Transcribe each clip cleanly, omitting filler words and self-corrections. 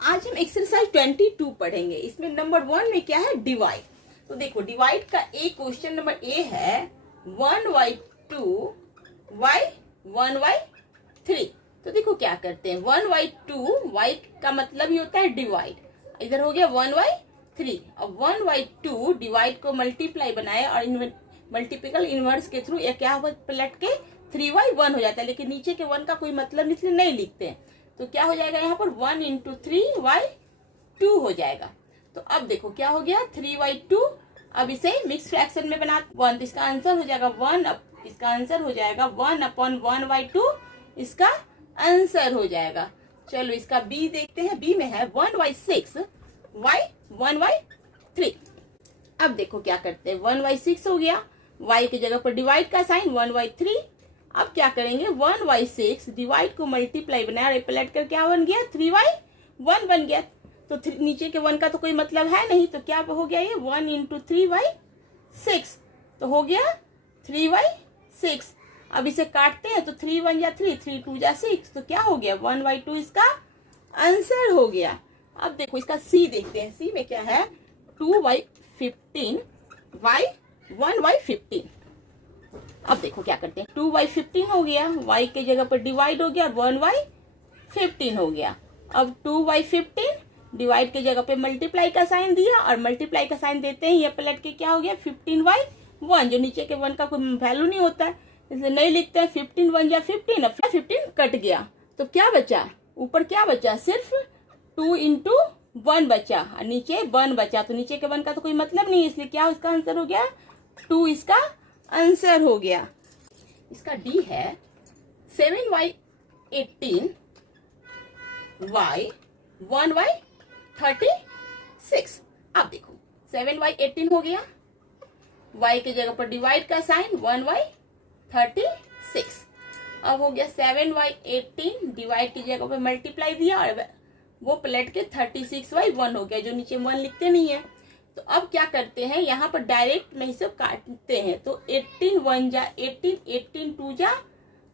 आज हम एक्सरसाइज 22 पढ़ेंगे। इसमें नंबर 1 में क्या है, डिवाइड। तो देखो डिवाइड का एक क्वेश्चन नंबर ए है 1/2 y 1/3। तो देखो क्या करते हैं, 1/2 y का मतलब ही होता है डिवाइड, इधर हो गया 1/3। अब 1/2 डिवाइड को मल्टीप्लाई बनाए और मल्टीप्लिकल इनवर्स के थ्रू या क्या हुआ, पलट के 3y 1 हो जाता है, लेकिन नीचे के 1 का कोई मतलब इसलिए नहीं लिखते हैं। तो क्या हो जाएगा यहाँ पर 1 × 3y2 हो जाएगा। तो अब देखो क्या हो गया 3y2। अब इसे मिक्स फ्रैक्शन में बना 1, तो इसका आंसर हो जाएगा 1, इसका आंसर हो जाएगा 1/1/2, इसका आंसर हो जाएगा। चलो इसका बी देखते हैं। बी में है 1/6 y 1/3। अब देखो क्या करते हैं, 1/6 हो गया, y की जगह पर डिवाइड का साइन 1/3। अब क्या करेंगे, 1/6 डिवाइड को मल्टीप्लाई बनाया और पलट कर क्या बन गया 3y1 बन गया। तो नीचे के 1 का तो कोई मतलब है नहीं, तो क्या हो गया ये 1 × 3/6, तो हो गया 3/6। अब इसे काटते हैं तो 3 1 या 3, 3 2 या 6, तो क्या हो गया 1/2 इसका आंसर हो गया। अब देखो इसका सी देखते हैं। सी में क्या है 2/15 y 1/15। अब देखो क्या करते हैं, 2/15 हो गया, y के जगह पर डिवाइड हो गया, 1/15 हो गया। अब 2/15 डिवाइड के जगह पे मल्टीप्लाई का साइन दिया और मल्टीप्लाई का साइन देते ही ये पलट के क्या हो गया 15/1, जो नीचे के 1 का कोई वैल्यू नहीं होता है इसलिए नहीं लिखते हैं। 15 1 या 15, अब 15 कट गया तो क्या बचा, ऊपर क्या बचा, सिर्फ 2 × 1 बचा और नीचे 1 बचा, तो नीचे के 1 का तो कोई मतलब नहीं, इसलिए क्या इसका आंसर हो गया 2, इसका आंसर हो गया। इसका डी है 7/18 y 1/36। अब देखो 7/18 हो गया, y के जगह पर डिवाइड का साइन 1/36। अब हो गया 7/18 डिवाइड की जगह पर मल्टीप्लाई दिया और वो पलट के 36/1 हो गया, जो नीचे 1 लिखते नहीं है। तो अब क्या करते हैं, यहाँ पर डायरेक्ट में सब काटते हैं, तो 18 1 जा 18, 18 2 जा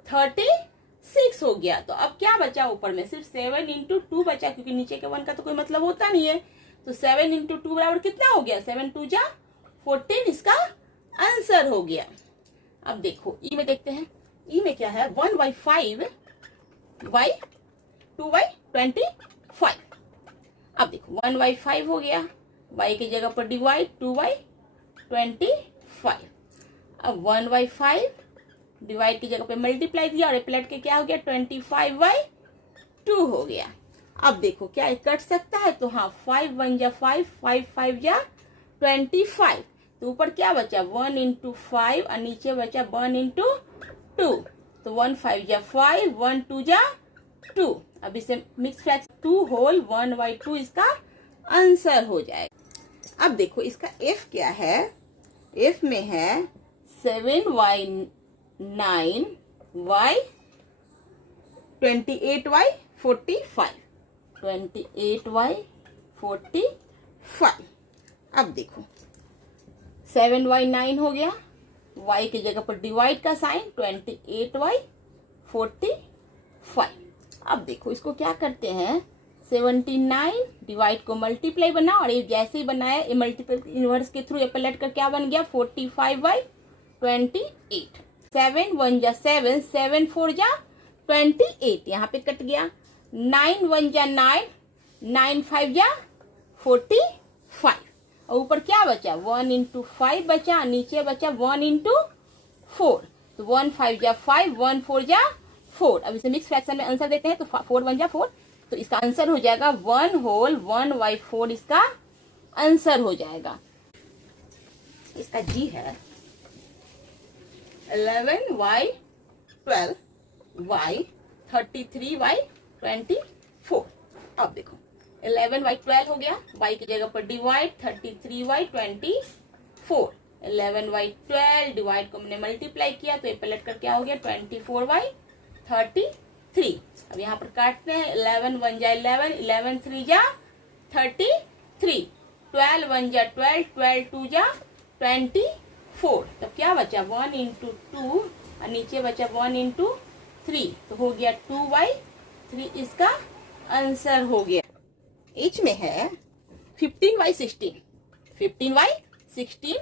36 हो गया। तो अब क्या बचा, ऊपर में सिर्फ 7 × 2 बचा, क्योंकि नीचे के 1 का तो कोई मतलब होता नहीं है। तो 7 × 2 बराबर कितना हो गया, 7 2 जा 14, इसका आंसर हो गया। अब देखो ई में देखते हैं। ई में क्या है 1/5 y 2/25। अब देखो 1/5 हो गया, y की जगह पर डिवाइड 2/25। अब 1/5 डिवाइड की जगह पे मल्टीप्लाई दिया और प्लट के क्या हो गया 25/2 हो गया। अब देखो क्या कट सकता है, तो हाँ 5 1 जा 5, 5 5 जा 25, तो ऊपर क्या बचा 1 × 5 और नीचे बचा 1 × 2, तो 1 5 जा 5, 1 2 जा 2। अब इसे मिक्स फ्रैक्शन 2 होल 1/2 इसका आंसर हो जाएगा। अब देखो इसका एफ क्या है। एफ में है 7y 9 y 28y 45, 28y 45। अब देखो 7y 9 हो गया, y की जगह पर डिवाइड का साइन 28y 45। अब देखो इसको क्या करते हैं, 79 डिवाइड को मल्टीप्लाई बना और ये जैसे ही बनाया ये मल्टीपल इनवर्स के थ्रू ये पलट कर क्या बन गया 45/28। 7 1 जा 7, 7 4 जा 28, यहाँ पे कट गया। 9 1 जा 9, 9 5 जा 45 और ऊपर क्या बचा 1 × 5 बचा, नीचे बचा 1 × 4, तो 1 5 जा 5, 1 4 जा 4। अब इसे मिक्स फ्रैक्शन में आंसर देते हैं, तो 4 1 जा 4, तो इसका आंसर हो जाएगा 1 होल 1/4, इसका आंसर हो जाएगा। इसका जी है 11y 12 y 33y 24। अब देखो 11y 12 हो गया, y की जगह पर डिवाइड 33y 24। 11y 12 डिवाइड को हमने मल्टीप्लाई किया तो ये पलट कर क्या हो गया 24y 33। अब यहाँ पर काटते हैं, 11 1 जा 11, 11 3 जा 33, 12 1 जा 12, 12 2 जा 24। तब क्या बचा 1 × 2 और नीचे बचा 1 × 3, तो हो गया 2/3 इसका आंसर हो गया। एच में है 15/16, 15/16,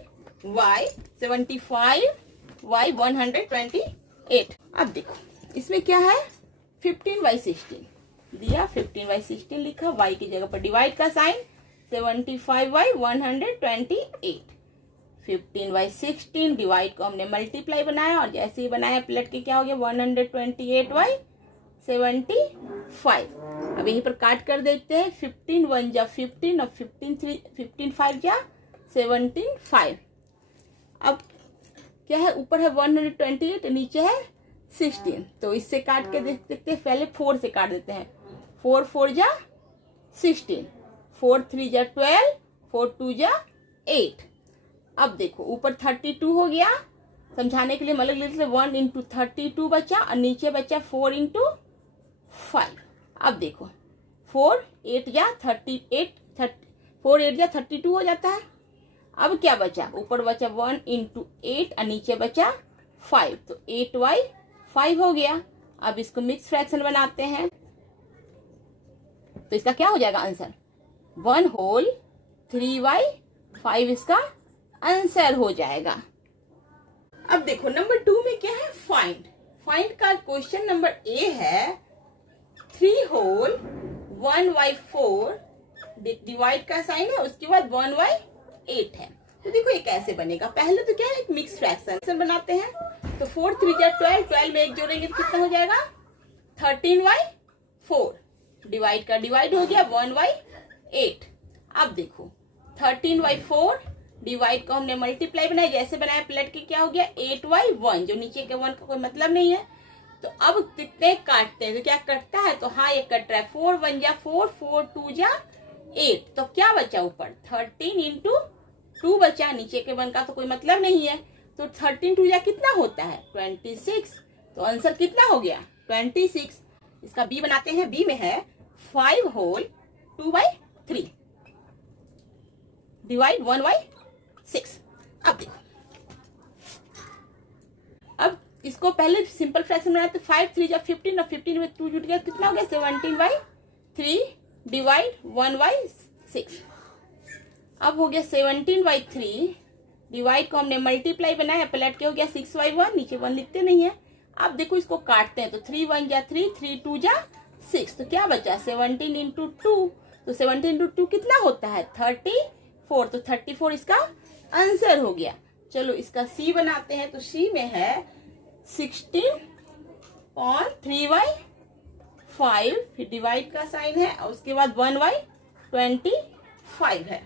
y 75, y 128। अब देखो इसमें क्या है 15/16 दिया, 15/16 लिखा, y की जगह पर डिवाइड का साइन, 75y 128, 15/16 डिवाइड को हमने मल्टीप्लाई बनाया और जैसे ही बनाया पलट के क्या हो गया 128y 75। अब यहीं पर काट कर देखते हैं, 15 1 जा 15 और 15 5 जा 17 5। अब क्या है, ऊपर है 128, नीचे है 16, तो इससे काट के देख सकते हैं, पहले 4 से काट देते हैं, 4 4 जा 16, 4 3 जा 12, 4 2 जा 8। अब देखो ऊपर 32 हो गया, समझाने के लिए मतलब लिखते 1 इंटू 32 बचा और नीचे बचा 4 इंटू 5। अब देखो 4 8 जा 38, 4 8 जा 32 हो जाता है। अब क्या बचा, ऊपर बचा 1 इंटू 8 और नीचे बचा 5, तो 8y 5 हो गया। अब इसको मिक्स फ्रैक्शन बनाते हैं तो इसका क्या हो जाएगा आंसर, 1 होल 3y 5 इसका आंसर हो जाएगा। अब देखो नंबर 2 में क्या है, फाइंड। फाइंड का क्वेश्चन नंबर ए है 3 होल 1/4, डिवाइड का साइन है, उसके बाद 1/8 है। तो देखो ये कैसे बनेगा, पहले तो क्या है एक मिक्स फ्रैक्शन बनाते हैं, तो 4 3 जा 12, 12 में एक जोड़ेंगे तो कितना हो जाएगा 13/4, डिवाइड का डिवाइड हो गया 1/8। अब देखो 13/4 डिवाइड को हमने मल्टीप्लाई बनाया, जैसे बनाया पलट के क्या हो गया 8/1, जो नीचे के 1 का कोई मतलब नहीं है। तो अब कितने काटते हैं, तो क्या कटता है, तो हाँ ये कट रहा है, 4 1 जा 4, 4 2 जा 8, तो क्या बचा ऊपर 13 इंटू 2 बचा, नीचे के 1 का तो कोई मतलब नहीं है, तो 13 2 जा कितना होता है 26, तो आंसर कितना हो गया 26। इसका बी बनाते हैं, बी में है 5 होल 2/3 डिवाइड 1/6। अब देखो, अब इसको पहले सिंपल फ्रैक्शन बनाते, 5 3 जा 15 और 15 में 2 जुट गया, कितना हो गया 17/3 डिवाइड 1/6। अब हो गया 17/3 डिवाइड को हमने मल्टीप्लाई बनाया, पलट के हो गया 6/1, नीचे 1 लिखते नहीं है। अब देखो इसको काटते हैं, तो 3 1 जा 3, 3 2 जा 6, तो क्या बचा 17 इंटू 2, तो 17 इंटू 2 कितना होता है 34, तो 34 इसका आंसर हो गया। चलो इसका सी बनाते हैं, तो सी में है 16 और 3/5, फिर डिवाइड का साइन है और उसके बाद 1/25 है।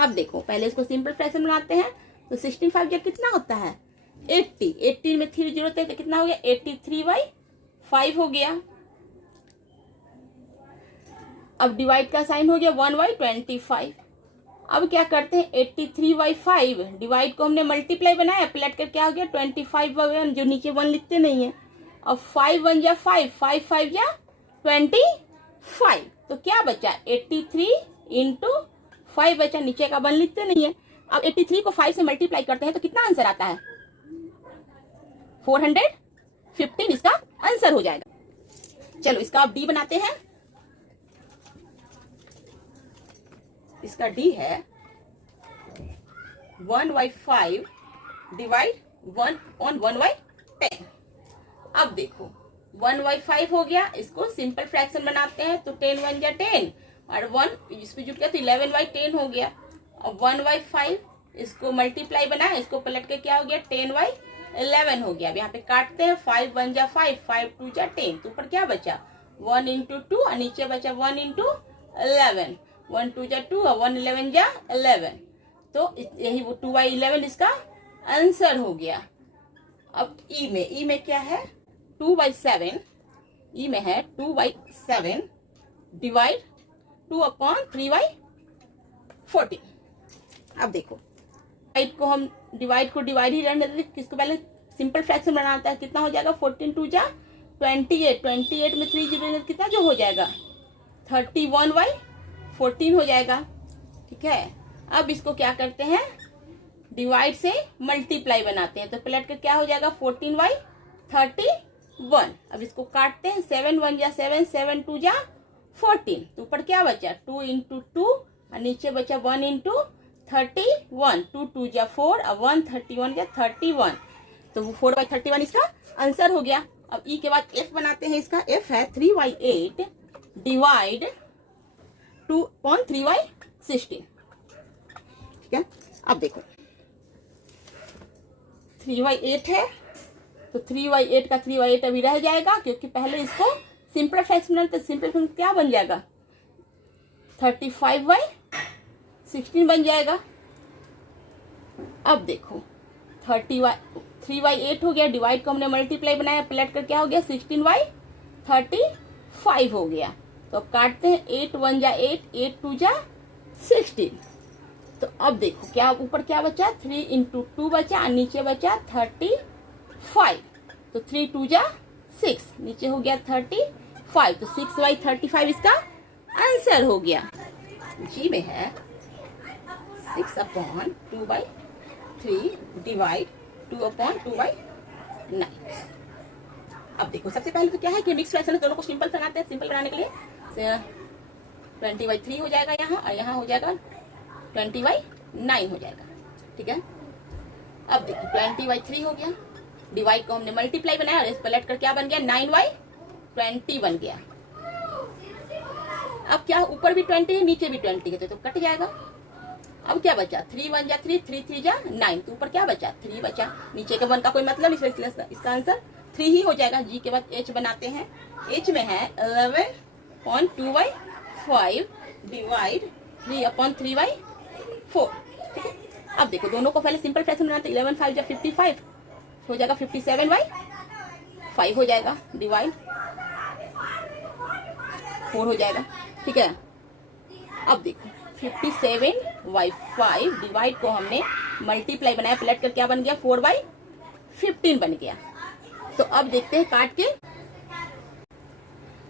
अब देखो पहले इसको सिंपल फ्रैक्शन बनाते हैं, तो 16 5 जब कितना होता है 80, 80 में 3 जोड़ते हैं तो कितना हो गया 83/5 हो गया। अब डिवाइड का साइन हो गया 1/25। अब क्या करते हैं 83/5 डिवाइड को हमने मल्टीप्लाई बनाया, पलट कर क्या हो गया 25/1, जो नीचे 1 लिखते नहीं है। अब 5 1 जा 5, 5 5 जा 25, तो क्या बचा 83 इंटू 5 बचा, नीचे का 1 लिखते नहीं है। अब 83 को 5 से मल्टीप्लाई करते हैं तो कितना आंसर आता है 415 इसका आंसर हो जाएगा। चलो इसका अब डी बनाते हैं, इसका डी है 1/5 डिवाइड 1/10। अब देखो 1/5 हो गया, इसको सिंपल फ्रैक्शन बनाते हैं, तो 10 1 जा 10 और 1 इसमें जुट गया तो 11/10 हो गया। और 1/5 इसको मल्टीप्लाई बना, इसको पलट के क्या हो गया 10/11 हो गया। अब यहाँ पे काटते हैं, 5 1 जा 5, 5 2 जा 10, तो ऊपर क्या बचा 1 इंटू 2 और नीचे बचा 1 इंटू 11, 1 2 जा 2 और 1 11 जा 11, तो यही वो 2/11 इसका आंसर हो गया। अब ई में क्या है 2/7, ई में है 2/7 डिवाइड 2/3/14। अब देखो डिवाइड को डिवाइड ही रहने देते, किसको पहले सिंपल फ्रैक्शन बनाता है, कितना हो जाएगा 14 2 जा 28, 28 में 3 जीरो कितना जो हो जाएगा 31/14 हो जाएगा। ठीक है, अब इसको क्या करते हैं डिवाइड से मल्टीप्लाई बनाते हैं, तो पलट कर क्या हो जाएगा 14/31। अब इसको काटते हैं, 7 1 जा 7, 7 2 जा 14। तो ऊपर क्या बचा 2 इंटू 2 और नीचे बचा 1 इंटू 31। 2 2 जा 4 और 1 31 जा 31। तो वो 4/31 इसका आंसर हो गया। अब ई के बाद एफ बनाते हैं। इसका एफ है 3/8 डिवाइड 2/3/16। ठीक है, अब देखो 3/8 है तो 3/8 का 3/8 अभी रह जाएगा, क्योंकि पहले इसको सिंपल फ्रैक्शनल, तो सिंपल फ्रैक्शन क्या बन जाएगा 35/16 बन जाएगा। अब देखो 3/8 हो गया, डिवाइड को हमने मल्टीप्लाई बनाया, पलट कर क्या हो गया 16/35 हो गया। तो अब काटते हैं 8 1 जा 8, 8 2 जा 16। तो अब देखो क्या ऊपर क्या बचा 3 इंटू 2 बचा और नीचे बचा 35। तो 3 2 जा 6, नीचे हो गया 35। तो 6/35 इसका आंसर हो गया। जी में है 6/2/3 डिवाइड 2/2/9। अब देखो सबसे पहले तो क्या है कि मिक्स फ्रैक्शन दोनों को सिंपल बनाते हैं। सिंपल बनाने के लिए 20/3 हो जाएगा यहाँ, और यहाँ हो जाएगा 20/9 हो जाएगा। ठीक है, अब देखो 20/3 हो गया, डिवाइड को हमने मल्टीप्लाई बनाया और इस पलट कर क्या बन गया 9/20 बन गया। अब क्या ऊपर भी 20 है नीचे भी 20 है, तो कट जाएगा। अब क्या बचा 3 1 जा 3, 3 3 जा 9। तो ऊपर क्या बचा 3 बचा, नीचे के 1 का कोई मतलब नहीं, इसका आंसर 3 ही हो जाएगा। जी के बाद एच बनाते हैं। एच में है 11.2/5 डिवाइड 3/3/4। ठीक है, अब देखो दोनों को पहले सिंपल फ्रैक्शन बनाते हैं। 11 5 जा 55 हो जाएगा, 57/5 हो जाएगा, डिवाइड 4 हो जाएगा। ठीक है, अब देखो 57/5 डिवाइड को हमने मल्टीप्लाई बनाया, पलट कर क्या बन गया 4/15 बन गया। तो अब देखते हैं काट के।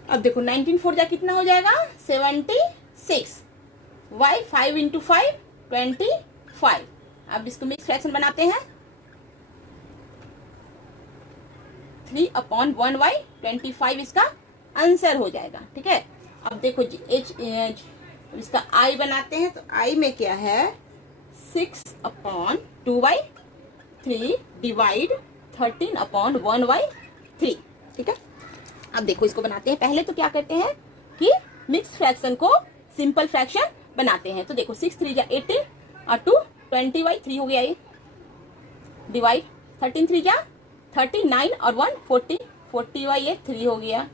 अब देखो 19 4 जा कितना हो जाएगा 76। y 5 into 5 25। अब इसको मिक्स फ्रैक्शन बनाते हैं। 3/1/25 इसका आंसर हो जाएगा। ठीक है, अब देखो एच इसका आई बनाते हैं। तो आई में क्या है 6/2/3 डिवाइड 13/1/3। ठीक है, अब देखो इसको बनाते हैं। पहले तो क्या करते हैं कि मिक्स फ्रैक्शन को सिंपल फ्रैक्शन बनाते हैं। तो देखो 6 3 जा 18 और 2 20/3 हो गया ये, डिवाइड 13 3 जा 39 और 1 40, 40/3 हो गया।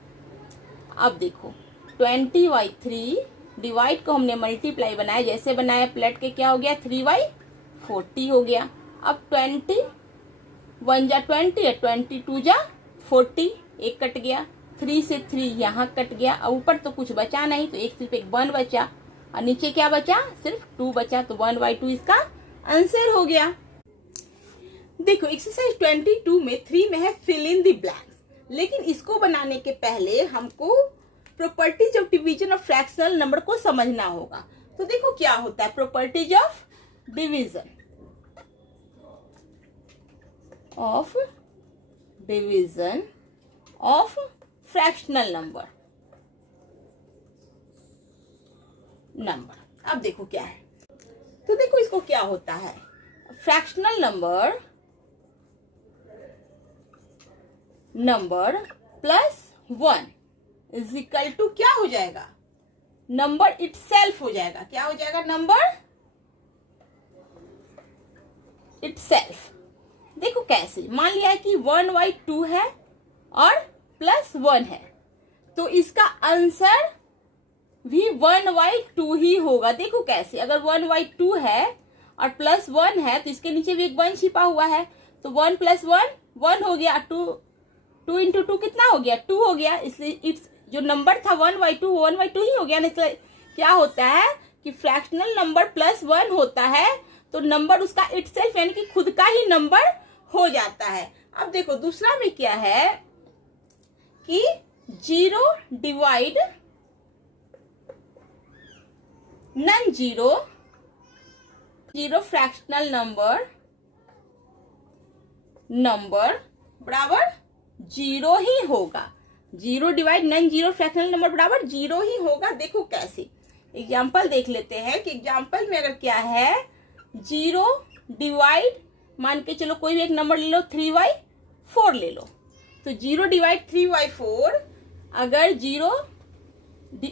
अब देखो 20/3 डिवाइड को हमने मल्टीप्लाई बनाया, जैसे बनाया पलट के क्या हो गया 3/40 हो गया। अब 20 1 जा 20 है, 22 जा 40, एक कट गया, 3 से 3 यहाँ कट गया। और ऊपर तो कुछ बचा नहीं, तो एक सिर्फ एक 1 बचा और नीचे क्या बचा सिर्फ 2 बचा। तो 1/2 इसका आंसर हो गया। देखो एक्सरसाइज 22 में 3 में है फिल इन द ब्लैंक्स, लेकिन इसको बनाने के पहले हमको properties of division of fractional number को समझना होगा। तो देखो क्या होता है properties of division of fractional number. अब देखो क्या है, तो देखो इसको क्या होता है fractional number plus 1 is equal to क्या हो जाएगा नंबर इटसेल्फ हो जाएगा। क्या हो जाएगा नंबर इटसेल्फ। देखो कैसे, मान लिया है कि 1/2 है और प्लस 1 है, तो इसका आंसर भी 1/2 ही होगा। देखो कैसे, अगर 1/2 है और प्लस 1 है तो इसके नीचे भी एक 1 छिपा हुआ है, तो 1 + 1 1 हो गया, 2 इंटू 2 कितना हो गया 2 हो गया। इसलिए जो नंबर था 1/2 वो 1/2 ही हो गया। नहीं क्या होता है कि फ्रैक्शनल नंबर प्लस 1 होता है तो नंबर उसका इटसेल्फ यानी कि खुद का ही नंबर हो जाता है। अब देखो दूसरा में क्या है कि 0 divide non zero fractional number बराबर 0 ही होगा। Zero divide non zero fractional number बराबर जीरो ही होगा। देखो कैसे, एग्जाम्पल देख लेते हैं कि एग्जाम्पल में अगर क्या है, जीरो डिवाइड, मान के चलो कोई भी एक नंबर ले लो, 3/4 ले लो। तो जीरो डिवाइड 3/4, अगर जीरो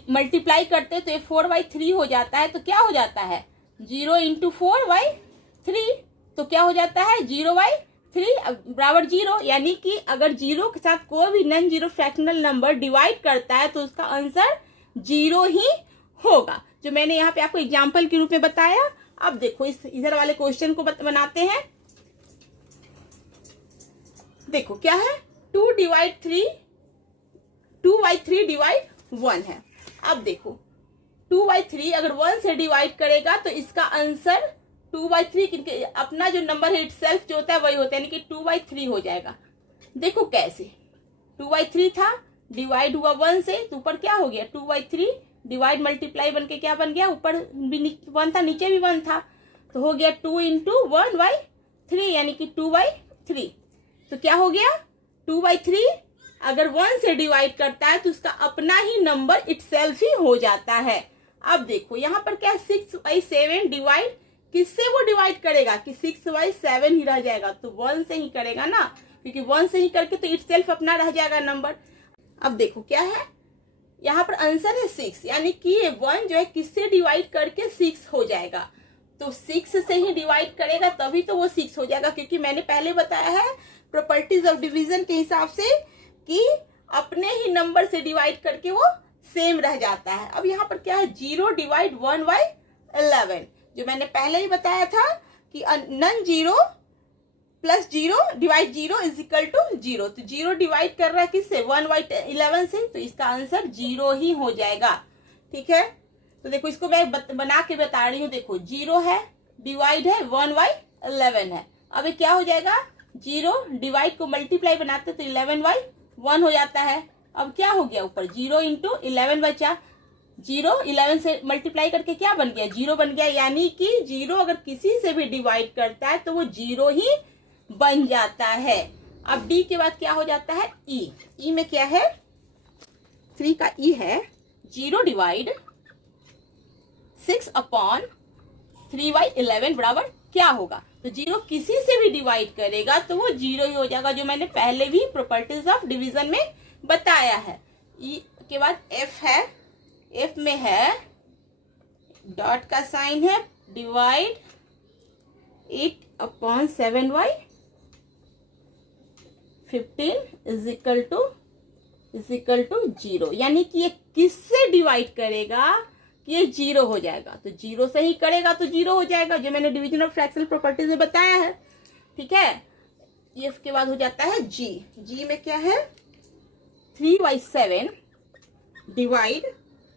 मल्टीप्लाई करते तो ये 4/3 हो जाता है। तो क्या हो जाता है, 0 × 4/3, तो क्या हो जाता है 0/3 बराबर 0। यानी कि अगर जीरो के साथ कोई भी non zero fractional number divide करता है तो उसका आंसर 0 ही होगा, जो मैंने यहाँ पे आपको एग्जाम्पल के रूप में बताया। अब देखो इस इधर वाले क्वेश्चन को बनाते हैं। देखो क्या है, 2/3 डिवाइड 1 है। अब देखो 2/3 अगर 1 से डिवाइड करेगा तो इसका आंसर 2/3, अपना जो नंबर है इटसेल्फ जो होता है वही होता है, यानी कि 2/3 हो जाएगा। देखो कैसे, 2/3 था, डिवाइड हुआ 1 से, तो ऊपर क्या हो गया 2/3 डिवाइड मल्टीप्लाई बन के क्या बन गया, ऊपर भी 1 था नीचे भी 1 था, तो हो गया 2 × 1/3 यानी कि 2/3। तो क्या हो गया 2/3 अगर 1 से डिवाइड करता है तो उसका अपना ही नंबर इटसेल्फ ही हो जाता है। अब देखो यहाँ पर क्या है, 6/7 डिवाइड, किससे वो डिवाइड करेगा कि 6/7 ही रह जाएगा, तो 1 से ही करेगा ना, क्योंकि 1 से ही करके तो इटसेल्फ अपना रह जाएगा नंबर। अब देखो क्या है, यहाँ पर आंसर है 6, यानी कि ये 1 जो है किससे डिवाइड करके 6 हो जाएगा। तो 6 से ही डिवाइड करेगा तभी तो वो 6 हो जाएगा, क्योंकि मैंने पहले बताया है प्रॉपर्टीज ऑफ डिवीजन के हिसाब से कि अपने ही नंबर से डिवाइड करके वो सेम रह जाता है। अब यहाँ पर क्या है, 0 डिवाइड 1/11, जो मैंने पहले ही बताया था कि non zero plus 0 divide 0 is equal to 0। तो 0 डिवाइड कर रहा है किससे, 1/11 से, तो इसका आंसर 0 ही हो जाएगा। ठीक है, तो देखो इसको मैं बना के बता रही हूँ। देखो 0 है, डिवाइड है 1/11 है। अब ये क्या हो जाएगा, 0 डिवाइड को मल्टीप्लाई बनाते तो 11/1 हो जाता है। अब क्या हो गया, ऊपर 0 × 11 बचा, 0 11 से मल्टीप्लाई करके क्या बन गया 0 बन गया, यानी कि 0 अगर किसी से भी डिवाइड करता है तो वो 0 ही बन जाता है। अब डी के बाद क्या हो जाता है, ई में क्या है, 3 का ई है, 0 डिवाइड 6/3/11 बराबर क्या होगा, तो 0 किसी से भी डिवाइड करेगा तो वो 0 ही हो जाएगा, जो मैंने पहले भी प्रॉपर्टीज ऑफ डिवीजन में बताया है। ई के बाद एफ है, एफ में है डॉट का साइन है, डिवाइड 8/7/15 इज इक्वल टू 0, यानी कि ये किससे डिवाइड करेगा कि ये 0 हो जाएगा, तो 0 से ही करेगा तो 0 हो जाएगा, जो मैंने डिवीजन ऑफ फ्रैक्शनल प्रॉपर्टीज में बताया है। ठीक है, ये इसके बाद हो जाता है जी में क्या है, 3/7 डिवाइड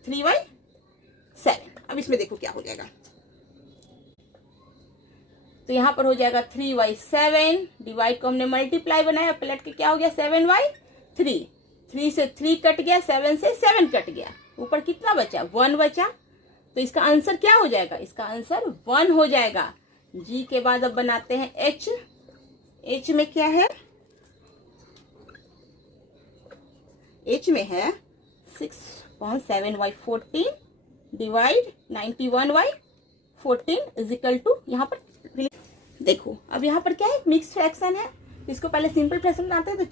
3/7। अब इसमें देखो क्या हो जाएगा, तो यहां पर हो जाएगा 3/7, डिवाइड को हमने मल्टीप्लाई बनाया, पलट के क्या हो गया 7/3, 3 से 3 कट गया, 7 से 7 कट गया, ऊपर कितना बचा 1 बचा, तो इसका आंसर क्या हो जाएगा, इसका आंसर 1 हो जाएगा। जी के बाद अब बनाते हैं एच में क्या है, एच में है 6/7/14 डिवाइड 91/14 इज इक्वल टू, यहाँ पर देखो अब यहाँ पर क्या है मिक्स फ्रैक्शन है, इसको पहले सिंपल फ्रैक्शन बनाते हैं, तो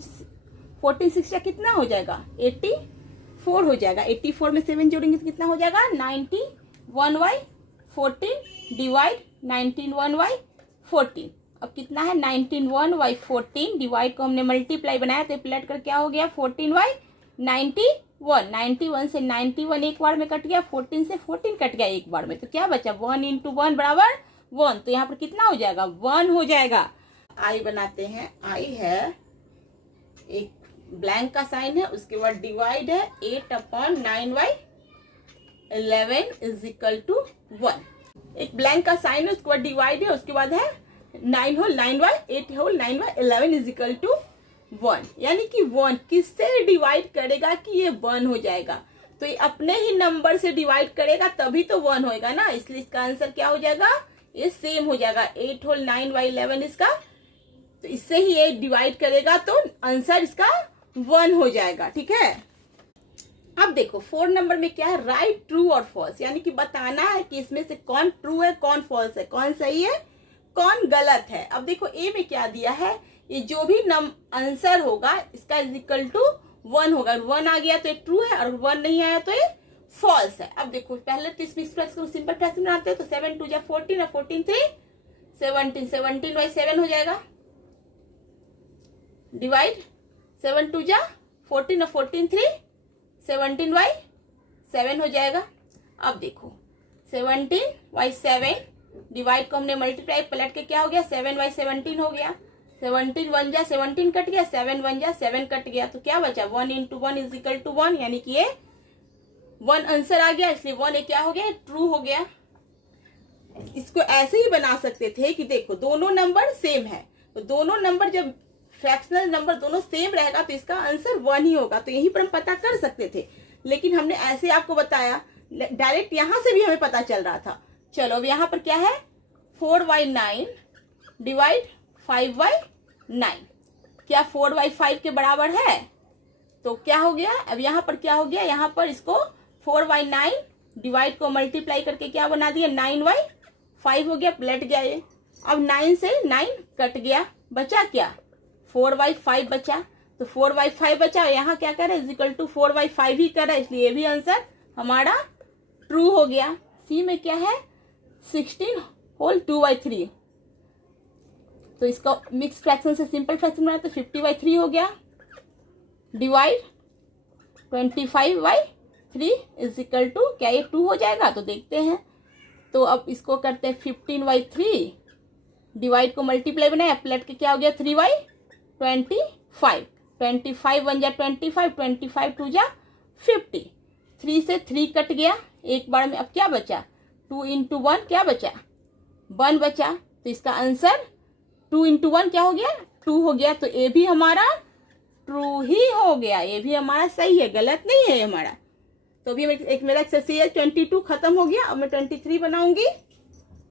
14 6 कितना हो जाएगा 84 हो जाएगा, 84 में 7 जोड़ेंगे तो कितना हो जाएगा 91/14 डिवाइड 19/14। अब कितना है 19/14 डिवाइड को हमने मल्टीप्लाई बनाया तो प्लट कर क्या हो गया 14/91, 91 से 91 एक बार में कट गया, 14 से 14 कट गया एक बार में, तो क्या बचा 1 × 1 बराबर 1, तो यहाँ पर कितना हो जाएगा 1 हो जाएगा। आई बनाते हैं, आई है एक ब्लैंक का साइन है, उसके बाद डिवाइड है 8/9/11 इज इक्वल टू 1। एक ब्लैंक का साइन है, उसके बाद डिवाइड है, उसके बाद है 9 whole 9/8 whole 9/11 is equal to 1, यानी कि 1 किससे डिवाइड करेगा कि ये 1 हो जाएगा, तो ये अपने ही नंबर से डिवाइड करेगा तभी तो 1 होएगा ना, इसलिए इसका आंसर क्या हो जाएगा, ये सेम हो जाएगा 8 होल 9/11 इसका, तो इससे ही ये डिवाइड करेगा तो आंसर इसका 1 हो जाएगा। ठीक है, अब देखो 4 नंबर में क्या है, राइट ट्रू और फॉल्स, यानी कि बताना है कि इसमें से कौन ट्रू है कौन फॉल्स है, कौन सही है कौन गलत है। अब देखो ए में क्या दिया है, ये जो भी आंसर होगा इसका इज इक्वल टू 1 होगा। 1 आ गया तो ये ट्रू है और 1 नहीं आया तो ये फॉल्स है। अब देखो पहले तो इसमें फ्रैक्शन को सिंपल फ्रैक्शन बनाते हैं, तो 7 2 जा 14 और 14 3 17, 17 बाई 7 हो जाएगा, डिवाइड 7 2 जा 14 और 14 3 17 बाई 7 हो जाएगा। अब देखो 17 बाई 7 डिवाइड को हमने मल्टीप्लाई पलट के क्या हो गया, 7 बाई 17 हो गया। 17 1 जा 17 कट गया, 7 1 जा 7 कट गया, तो क्या बचा 1 इंटू 1 इज इक्वल टू 1, यानी कि ये 1 आंसर आ गया, इसलिए 1 क्या हो गया, ट्रू हो गया। इसको ऐसे ही बना सकते थे कि देखो दोनों नंबर सेम है, तो दोनों नंबर जब फ्रैक्शनल नंबर दोनों सेम रहेगा तो इसका आंसर 1 ही होगा, तो यहीं पर हम पता कर सकते थे। लेकिन हमने ऐसे आपको बताया, डायरेक्ट यहां से भी हमें पता चल रहा था। चलो अब यहाँ पर क्या है, 4 बाई 9 डिवाइड 5 बाई 9, क्या 4 बाई 5 के बराबर है, तो क्या हो गया, अब यहाँ पर क्या हो गया, यहाँ पर इसको 4 बाई 9 डिवाइड को मल्टीप्लाई करके क्या बना दिया, 9 बाई 5 हो गया, पलट गया ये। अब 9 से 9 कट गया, बचा क्या 4 बाई 5 बचा, तो 4 बाई 5 बचा, यहाँ क्या कर रहा है, इक्वल टू 4 बाई 5 ही कर रहा है, इसलिए ये भी आंसर हमारा ट्रू हो गया। सी में क्या है, 16 होल 2 बाई 3, तो इसका मिक्स फ्रैक्शन से सिंपल फ्रैक्शन बनाया तो 50 बाई 3 हो गया, divide 25 by 3 is equal to, क्या ये 2 हो जाएगा, तो देखते हैं। तो अब इसको करते हैं 15 बाई 3 डिवाइड को मल्टीप्लाई बनाया, पलट के क्या हो गया 3 बाई 25, 25 1 जा 25, 25 2 जा 50, 3 से 3 कट गया एक बार में। अब क्या बचा, 2 इंटू 1 क्या बचा, 1 बचा, तो इसका आंसर 2 इंटू 1 क्या हो गया, 2 हो गया, तो ये भी हमारा ट्रू ही हो गया, ये भी हमारा सही है, गलत नहीं है हमारा। तो अभी एक मेरा एक्सरसाइज 22 खत्म हो गया, अब मैं 23 बनाऊंगी।